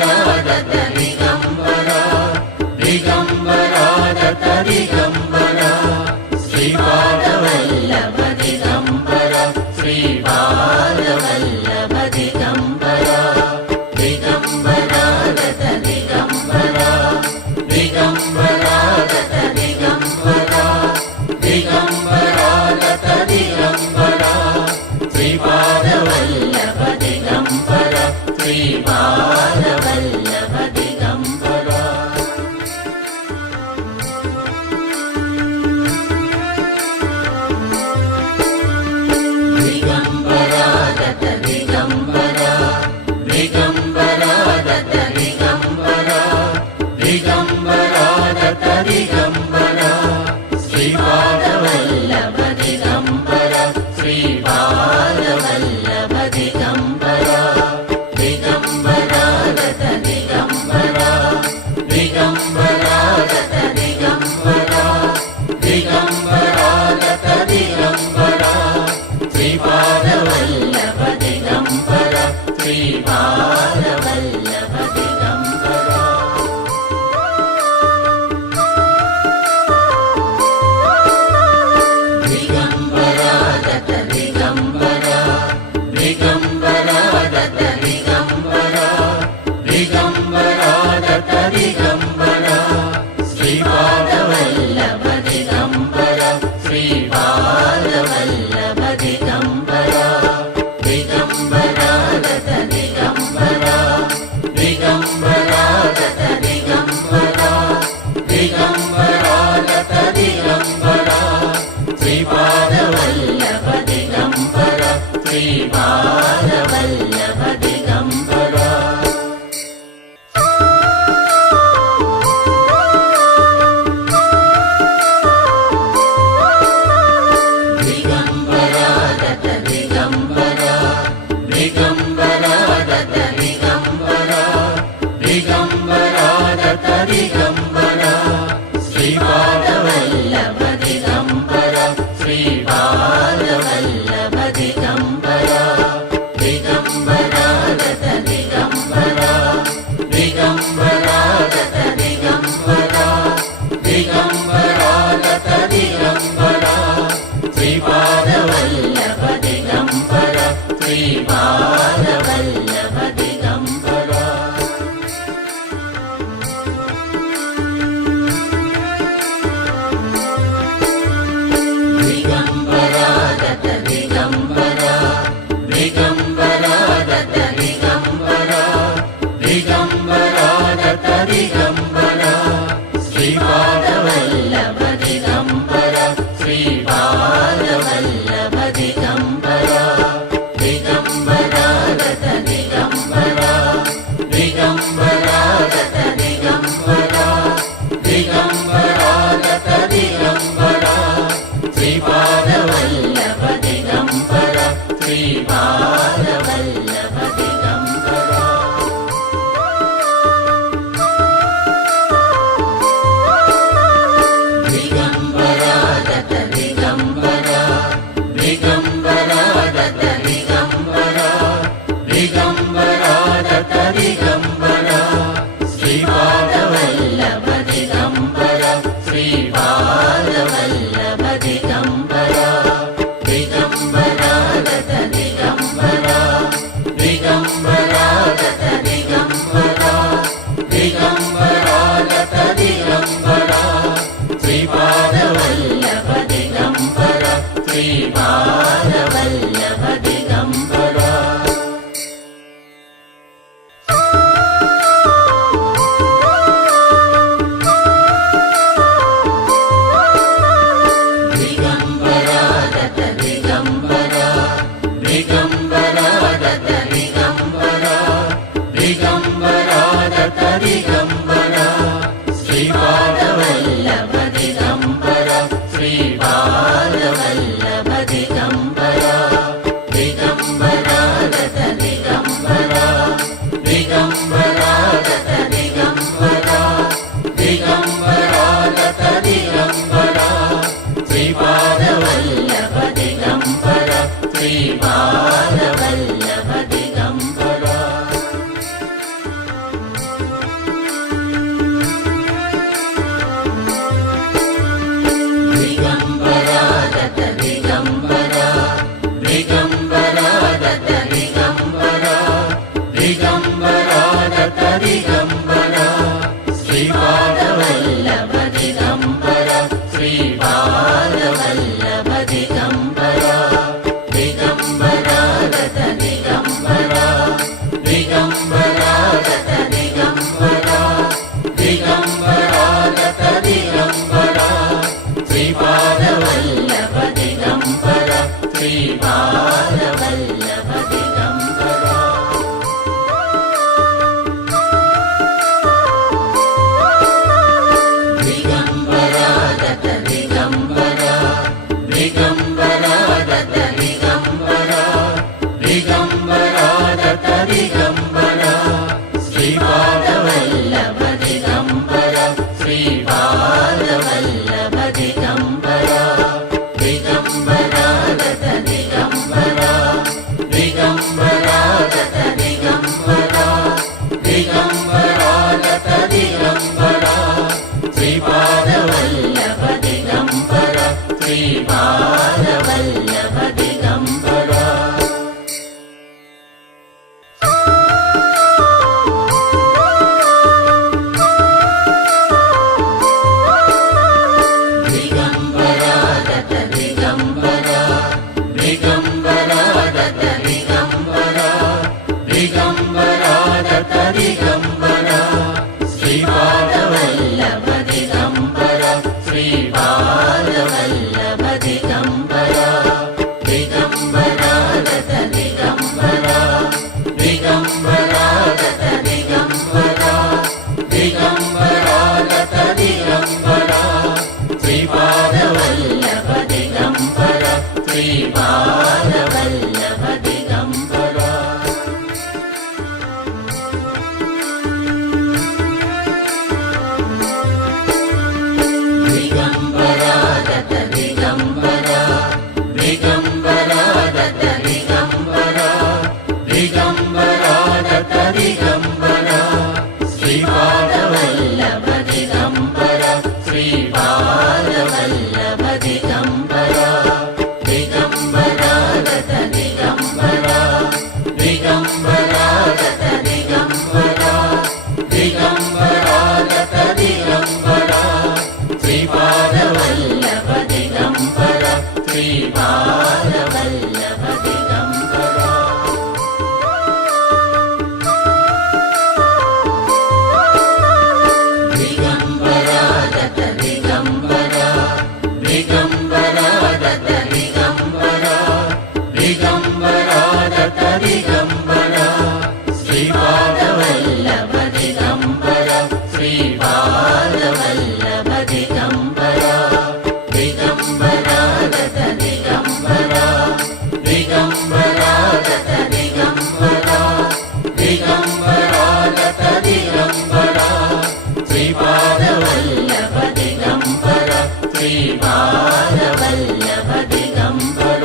दत्त दिगंबरा दिगंबरा दत्त दिगंबरा श्रीपादवल्लभ दिगंबरा श्रीपादवल्लभ दिगंबरा दिगंबरा दत्त दिगंबरा दिगंबरा दत्त दिगंबरा दिगंबरा दत्त दिगंबरा श्रीपादवल्लभ दिगंबरा श्रीपादवल्लभ दिगंबरा दिगंबरा दत्त दिगंबरा दिगंबरा दत्त दिगंबरा दिगंबरा दत्त दिगंबरा श्रीपादवल्लभ दिगंबरा श्रीपादवल्लभ दिगंबरा दिगंबरा दत्त दिगंबरा दिगंबरा दत्त दिगंबरा दिगंबरा दत्त दिगंबरा श्रीपादवल्लभ दिगंबरा श्रीपादवल्लभ दिगंबरा दिगंबरा दत्त दिगंबरा दिगंबरा दत्त दिगंबरा दिगंबरा दत्त दिगंबरा श्रीपादवल्लभ दिगंबरा श्रीपादवल्लभ दिगंबरा दिगंबरा दत्त दिगंबरा दिगंबरा दत्त दिगंबरा दिगंबरा दत्त दिगंबरा श्रीपादवल्लभ दिगंबरा श्रीपादवल्लभ दिगंबरा दिगंबरा दत्त दिगंबरा दिगंबरा दत्त दिगंबरा दिगंबरा दत्त दिगंबरा श्रीपादवल्लभ दिगंबरा श्रीपादवल्लभ दिगंबरा दिगंबरा दत्त दिगंबरा दिगंबरा दत्त दिगंबरा दिगंबरा दत्त दिगंबरा श्रीपादवल्लभ दिगंबरा श्रीपादवल्लभ दिगंबरा దిగంబర శ్రీపాదవల్లభ దిగంబర శ్రీపాదవల్లభ దిగంబర దిగంబరాగత దిగంబర దిగంబరాగత దిగంబర దిగంబరాగత దిగంబర శ్రీపాదవల్లభ దిగంబర శ్రీపాదవల్లభ దిగంబర దిగంబరాగత దిగంబర దిగంబరాగత దిగంబర దిగంబరాగత దిగంబర శ్రీపాదవల్లభ దిగంబర శ్రీపాదవల్లభ దిగంబర దిగంబరాగత దిగంబర దిగంబరాగత దిగంబర దిగంబరాగత దిగంబర శ్రీపాదవల్లభ దిగంబర శ్రీపాదవల్లభ దిగంబర దిగంబరాగత దిగంబర దిగంబరాగత దిగంబర దిగంబరాగత దిగంబర శ్రీపాదవల్లభ దిగంబర శ్రీపాదవల్లభ దిగంబర దిగంబరాగత దిగంబర దిగంబరాగత దిగంబర దిగంబరాగత దిగంబర శ్రీపాదవల్లభ దిగంబర శ్రీపాదవల్లభ దిగంబర దిగంబరాగత దిగంబర దిగంబరాగత దిగంబర దిగంబరాగత దిగంబర శ్రీపాదవల్లభ దిగంబర శ్రీపాదవల్లభ దిగంబర దిగంబరాగత దిగంబర దిగంబరాగత దిగంబర దిగంబరాగత దిగంబర శ్రీపాదవల్లభ దిగంబర శ్రీపాదవల్లభ దిగంబర దిగంబరాగత దిగంబర దిగంబరాగత దిగంబర దిగంబరాగత దిగంబర శ్రీపాదవల్లభ దిగంబర శ్రీపాదవల్లభ దిగంబర దిగంబరాగత దిగంబర దిగంబరాగత దిగంబర దిగంబరాగత దిగంబర శ్రీపాదవల్లభ దిగంబర శ్రీపాదవల్లభ దిగంబర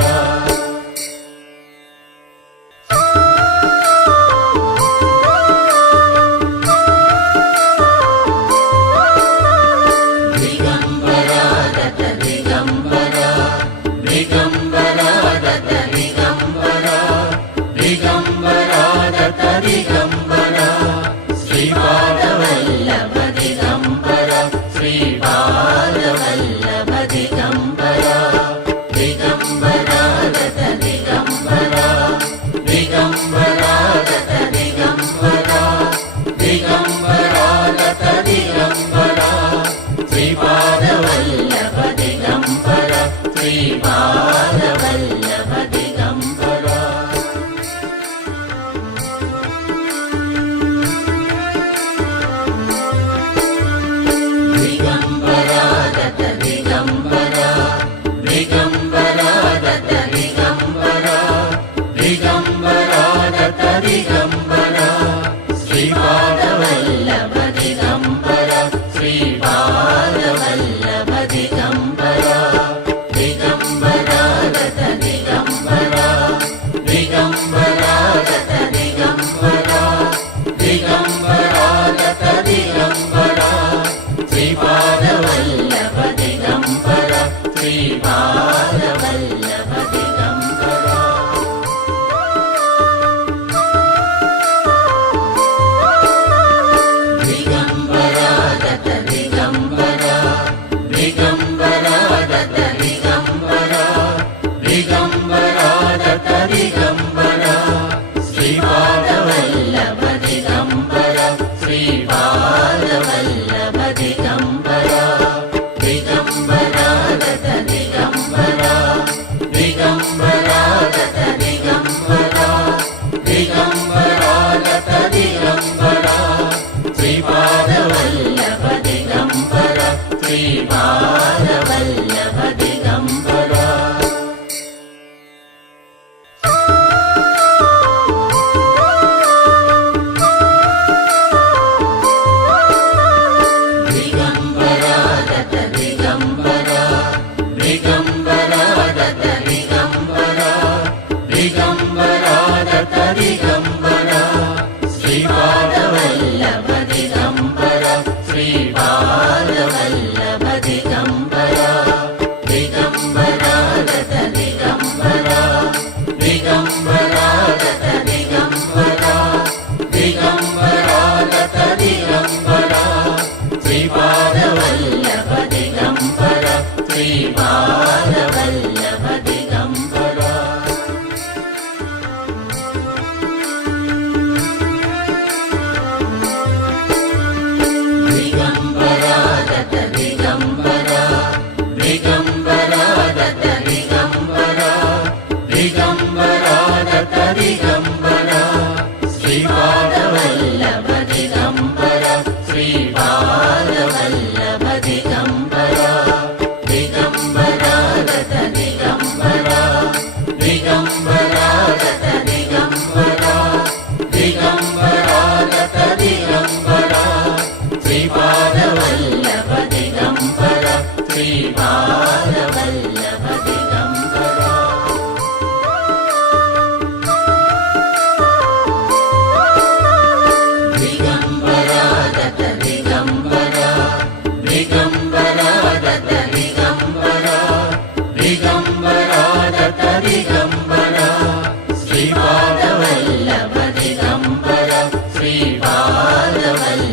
దిగంబరాగత దిగంబర దిగంబరాగత దిగంబర దిగంబరాగత దిగంబర శ్రీపాదవల్లభ దిగంబర శ్రీపాదవల్లభ దిగంబర దిగంబరాగత దిగంబర దిగంబరాగత దిగంబర దిగంబరాగత దిగంబర శ్రీపాదవల్లభ దిగంబర శ్రీపాదవల్లభ దిగంబర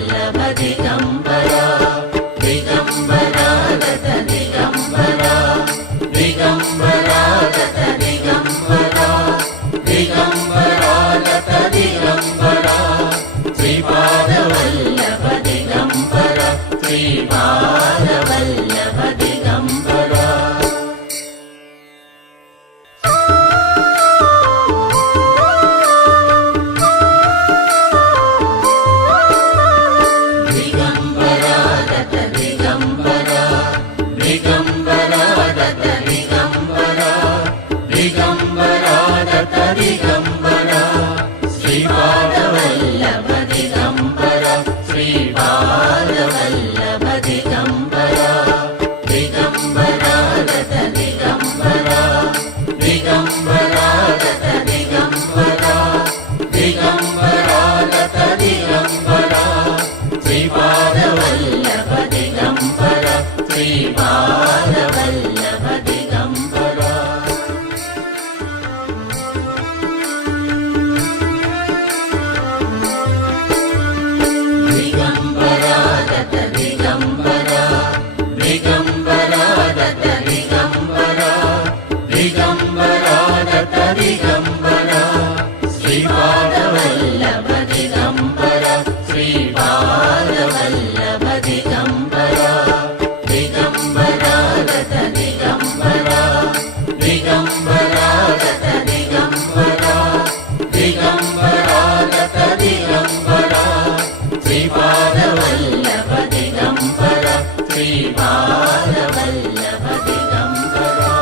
दिगम्बरा दिगम्बरा गत दिगम्बरा दिगम्बरा गत दिगम्बरा दिगम्बरा गत दिगम्बरा श्रीपादवल्लभ दिगम्बरा श्रीपादवल्लभ दिगम्बरा दिगम्बरा दत्त दिगम्बरा श्रीपादवल्लभ दिगम्बरा श्रीपादवल्लभ दिगम्बरा दिगम्बरा दत्त दिगम्बरा दिगम्बरा दत्त दिगम्बरा दिगम्बरा दत्त दिगम्बरा श्रीपादवल्लभ दिगम्बरा श्रीपादवल्लभ दिगम्बरा दिगम्बरा दत्त दिगम्बरा दिगम्बरा दत्त दिगम्बरा दिगम्बरा दत्त दिगम्बरा श्रीपादवल्लभ दिगम्बरा श्रीपादवल्लभ दिगम्बरा दिगम्बरा दत्त दिगम्बरा दिगम्बरा दत्त दिगम्बरा दिगम्बरा दत्त दिगम्बरा श्रीपादवल्लभ दिगम्बरा श्रीपादवल्लभ दिगम्बरा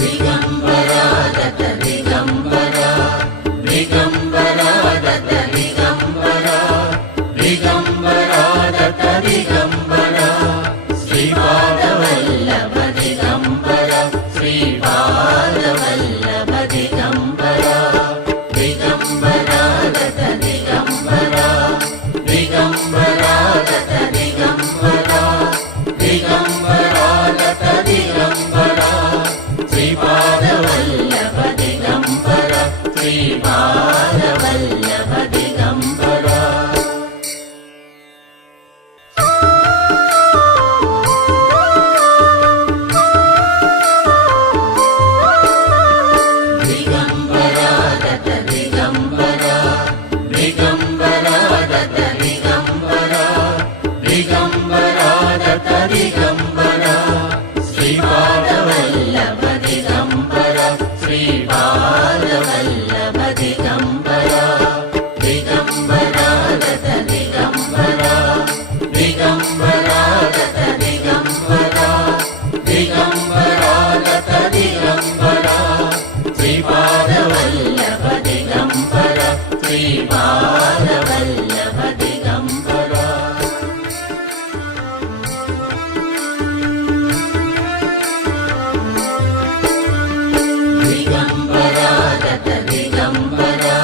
दिगम्बरा दत्त दिगम्बरा दिगम्बरा दत्त दिगम्बरा दिगम्बरा दत्त दिगम्बरा श्रीपादवल्लभ दिगम्बरा श्रीपादवल्लभ दिगम्बरा दिगम्बरा दत्त दिगम्बरा दिगम्बरा दत्त दिगम्बरा दिगम्बरा दत्त दिगम्बरा श्रीपादवल्लभ दिगम्बरा श्रीपादवल्लभ दिगम्बरा दिगम्बरा दत्त दिगम्बरा दिगम्बरा दत्त दिगम्बरा दिगम्बरा दत्त दिगम्बरा श्रीपादवल्लभ दिगम्बरा श्रीपादवल्लभ दिगम्बरा दिगम्बरा दत्त दिगम्बरा दिगम्बरा दत्त दिगम्बरा दिगम्बरा दत्त दिगम्बरा श्रीपादवल्लभ दिगम्बरा श्रीपादवल्लभ दिगम्बरा दिगम्बरा दत्त दिगम्बरा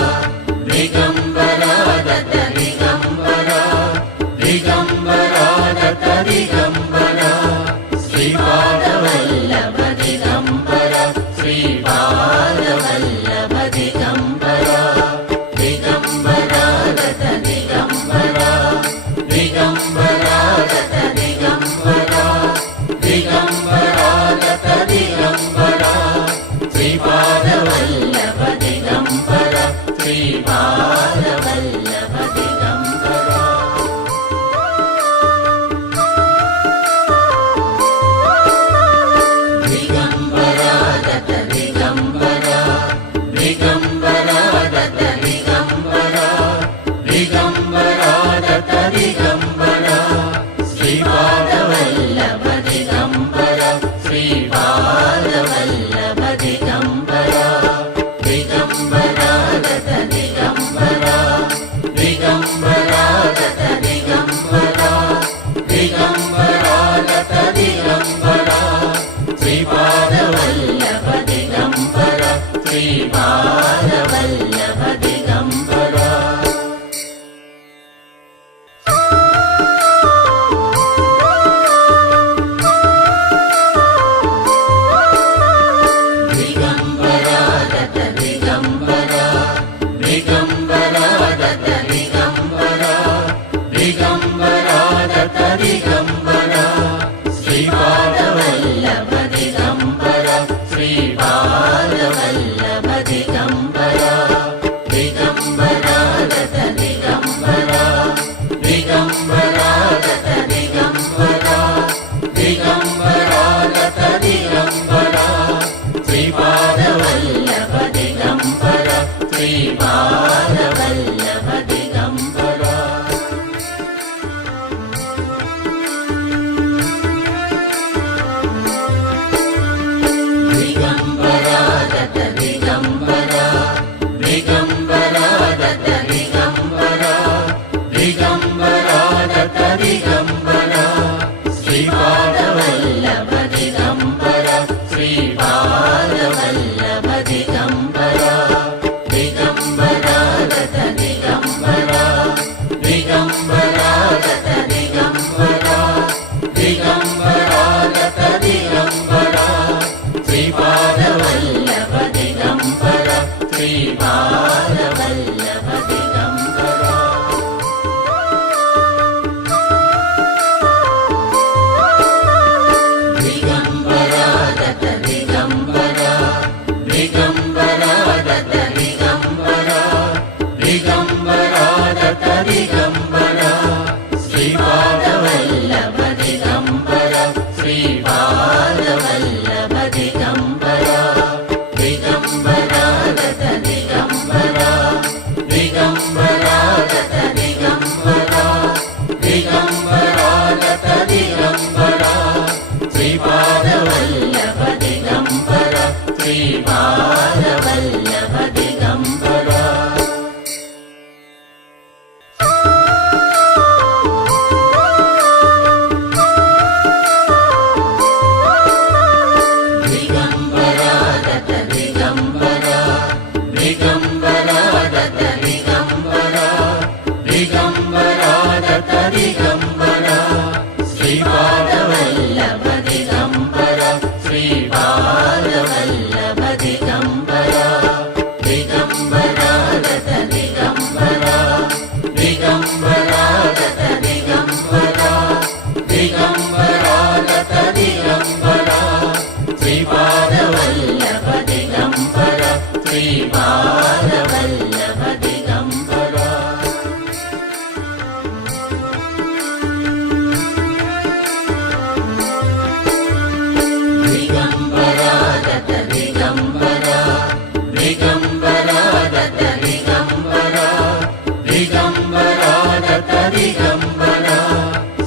दिगम्बरा दत्त दिगम्बरा दिगम्बरा दत्त दिगम्बरा श्रीपादवल्लभ दिगम्बरा श्रीपादवल्लभ दिगम्बरा दिगम्बरा दत्त दिगम्बरा दिगम्बरा दत्त दिगम्बरा दिगम्बरा दत्त दिगम्बरा श्रीपादवल्लभ दिगम्बरा श्रीपादवल्लभ दिगम्बरा दिगम्बरा दत्त दिगम्बरा दिगम्बरा दत्त दिगम्बरा दिगम्बरा दत्त दिगम्बरा श्रीपादवल्लभ दिगम्बरा श्रीपादवल्लभ दिगम्बरा दिगम्बरा दत्त दिगम्बरा दिगम्बरा दत्त दिगम्बरा दिगम्बरा दत्त दिगम्बरा श्रीपादवल्लभ दिगम्बरा श्रीपादवल्लभ दिगम्बरा दिगम्बरा दत्त दिगम्बरा శ్రీపాదవల్లభ దిగంబరా దిగంబరా దత్త దిగంబరా దిగంబరా దత్త దిగంబరా దిగంబరా దత్త దిగంబరా శ్రీపాదవల్లభ దిగంబరా శ్రీపాదవల్లభ దిగంబరా దిగంబరా దత్త దిగంబరా దిగంబరా దత్త దిగంబరా దిగంబరా దత్త దిగంబరా శ్రీపాదవల్లభ దిగంబరా శ్రీపాదవల్లభ దిగంబరా దిగంబరా దత్త దిగంబరా దిగంబరా దత్త దిగంబరా దిగంబరా దత్త దిగంబరా శ్రీపాదవల్లభ దిగంబరా శ్రీపాదవల్లభ దిగంబరా దిగంబరా దత్త దిగంబరా దిగంబరా దత్త దిగంబరా దిగంబరా దత్త దిగంబరా శ్రీపాదవల్లభ దిగంబరా శ్రీపాదవల్లభ దిగంబరా దిగంబరా దత్త దిగంబరా దిగంబరా దత్త దిగంబరా దిగంబరా దత్త దిగంబరా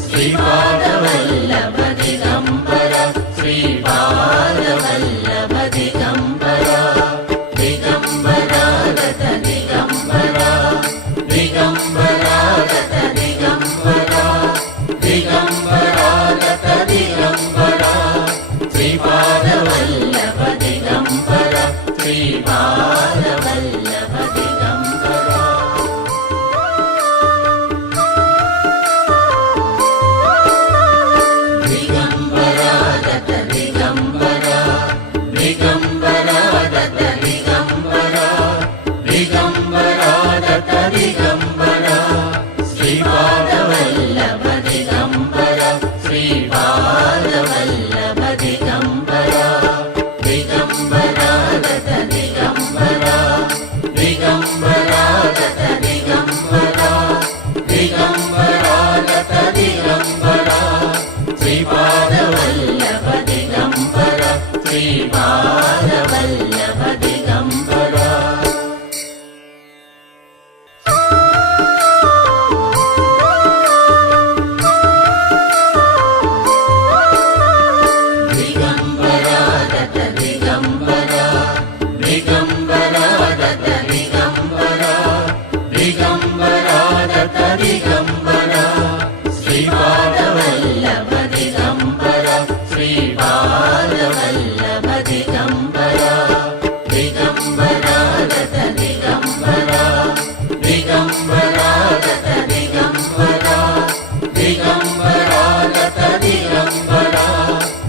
శ్రీపాదవల్లభ దిగంబరా శ్రీపాదవల్లభ దిగంబరా దిగంబరా దత్త దిగంబరా దిగంబరా దత్త దిగంబరా దిగంబరా దత్త దిగంబరా శ్రీపాదవల్లభ దిగంబరా శ్రీపాదవల్లభ దిగంబరా దిగంబరా దత్త దిగంబరా దిగంబరా దత్త దిగంబరా దిగంబరా దత్త దిగంబరా శ్రీపాదవల్లభ దిగంబరా శ్రీపాదవల్లభ దిగంబరా దిగంబరా దత్త దిగంబరా దిగంబరా దత్త దిగంబరా దిగంబరా దత్త దిగంబరా శ్రీపాదవల్లభ దిగంబరా శ్రీపాదవల్లభ దిగంబరా దిగంబరా దత్త దిగంబరా దిగంబరా దత్త దిగంబరా దిగంబరా దత్త దిగంబరా శ్రీపాదవల్లభ దిగంబరా శ్రీపాదవల్లభ దిగంబరా దిగంబరా దత్త దిగంబరా దిగంబరా దత్త దిగంబరా దిగంబరా దత్త దిగంబరా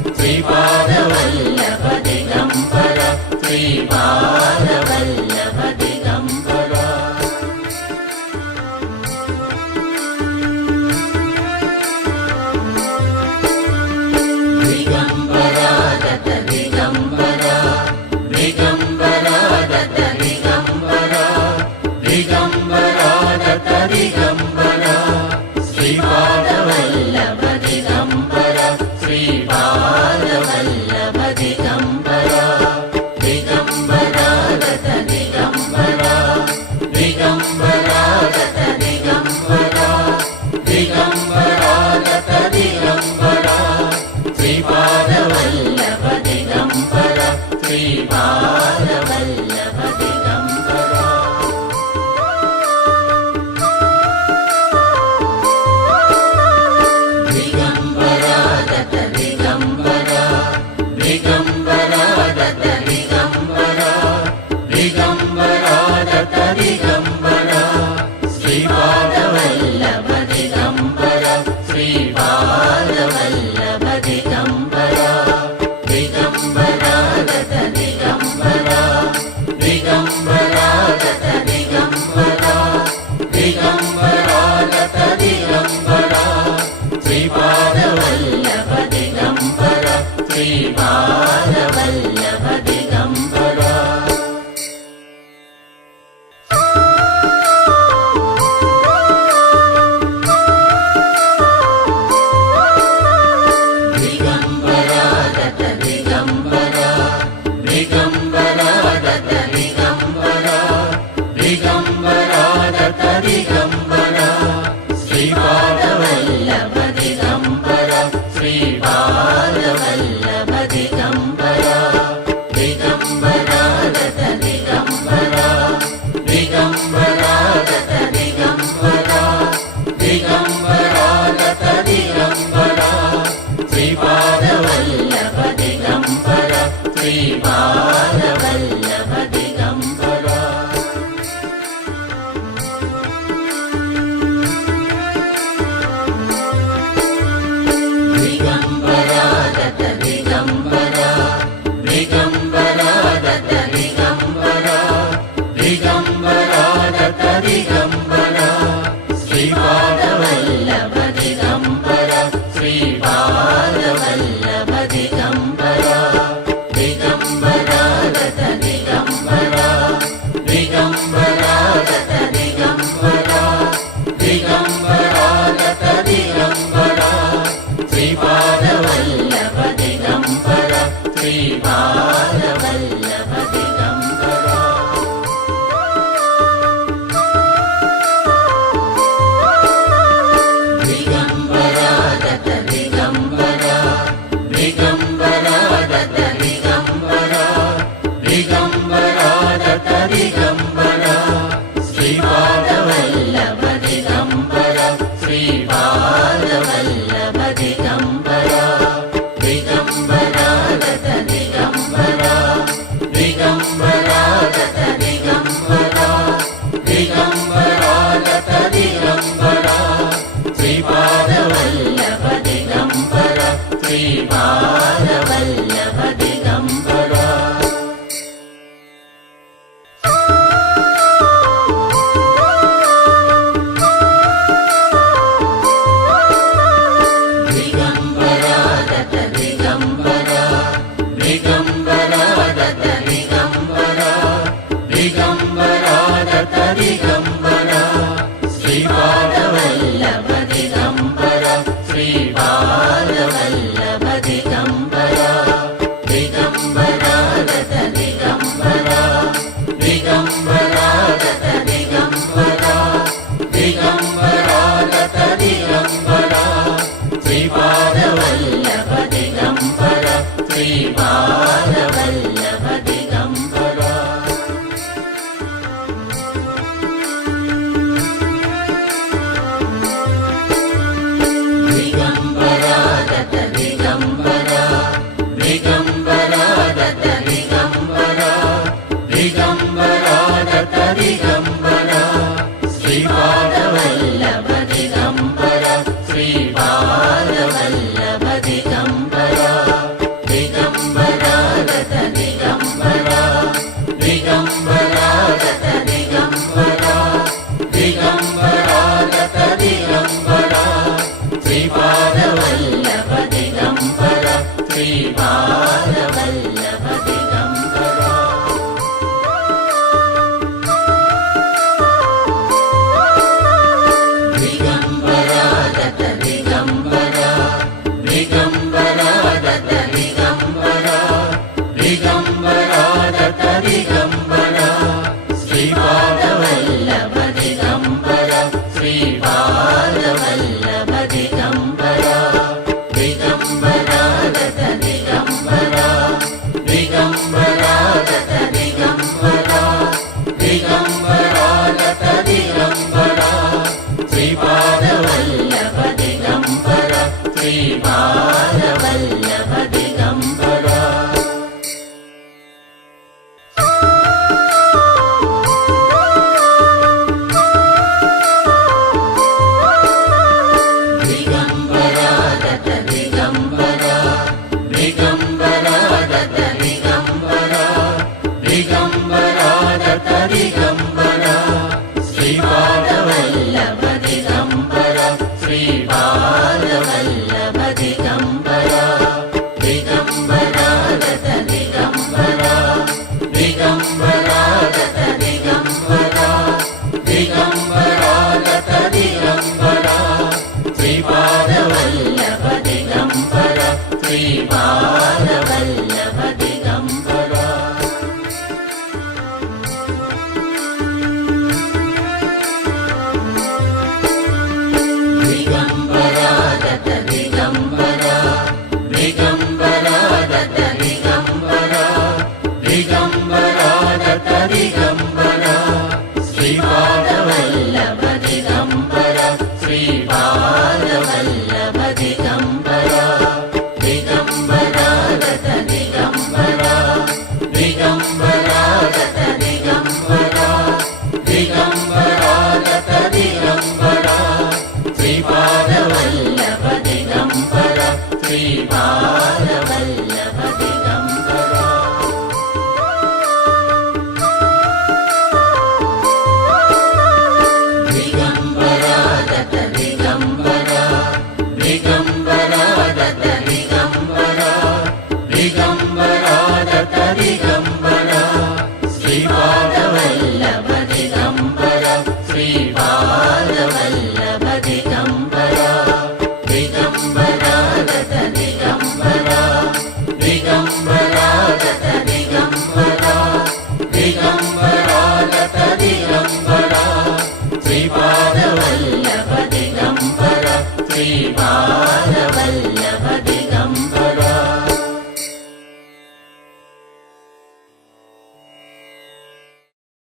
శ్రీపాదవల్లభ దిగంబరా శ్రీపాదవల్లభ దిగంబరా దిగంబరా దత్త దిగంబరా దిగంబరా దత్త దిగంబరా దిగంబరా దత్త దిగంబరా శ్రీపాదవల్లభ దిగంబరా శ్రీపాదవల్లభ దిగంబరా దిగంబరా దత్త దిగంబరా దిగంబరా దత్త దిగంబరా దిగంబరా దత్త దిగంబరా శ్రీపాదవల్లభ దిగంబరా శ్రీపాదవల్లభ దిగంబరా దిగంబరా దత్త దిగంబరా దిగంబరా దత్త దిగంబరా దిగంబరా దత్త దిగంబరా శ్రీపాదవల్లభ దిగంబరా శ్రీపాదవల్లభ దిగంబరా దిగంబరా దత్త దిగంబరా దిగంబరా దిగంబర శ్రీపాదవల్లభ దిగంబర శ్రీపాదవల్లభ దిగంబర దిగంబరాగత దిగంబర దిగంబరాగత దిగంబర దిగంబరాగత దిగంబర శ్రీపాదవల్లభ దిగంబర శ్రీపాదవల్లభ దిగంబర దిగంబరాగత దిగంబర దిగంబరాగత దిగంబర దిగంబరాగత దిగంబర శ్రీపాదవల్లభ దిగంబర శ్రీపాదవల్లభ దిగంబర దిగంబరాగత దిగంబర దిగంబరాగత దిగంబర దిగంబరాగత దిగంబర శ్రీపాదవల్లభ దిగంబర శ్రీపాదవల్లభ దిగంబర దిగంబరాగత దిగంబర దిగంబరాగత దిగంబర దిగంబరాగత దిగంబర శ్రీపాదవల్లభ దిగంబర శ్రీపాదవల్లభ దిగంబర దిగంబరాగత దిగంబర దిగంబరాగత దిగంబర దిగంబరాగత దిగంబర శ్రీపాదవల్లభ దిగంబర శ్రీపాదవల్లభ దిగంబర దిగంబరాగత దిగంబర దిగంబరాగత దిగంబర దిగంబరాగత దిగంబర శ్రీపాదవల్లభ దిగంబర శ్రీపాదవల్లభ దిగంబర దిగంబరాగత దిగంబర దిగంబరాగత దిగంబర దిగంబరాగత దిగంబర శ్రీపాదవల్లభ దిగంబర శ్రీపాదవల్లభ దిగంబర దిగంబరాగత దిగంబర దిగంబరాగత దిగంబర దిగంబరాగత దిగంబర శ్రీపాదవల్లభ దిగంబర శ్రీపాదవల్లభ దిగంబర దిగంబరాగత దిగంబర దిగంబరాగత దిగంబర దిగంబరాగత దిగంబర శ్రీపాదవల్లభ దిగంబర శ్రీపాదవల్లభ దిగంబర దిగంబరాగత దిగంబర దిగంబరాగత దిగంబర దిగంబరాగత దిగంబర శ్రీపాదవల్లభ దిగంబర శ్రీపాదవల్లభ దిగంబర దిగంబరాగత దిగంబర దిగంబరాగత దిగంబర దిగంబరాగత దిగంబర శ్రీపాదవల్లభ దిగంబర శ్రీ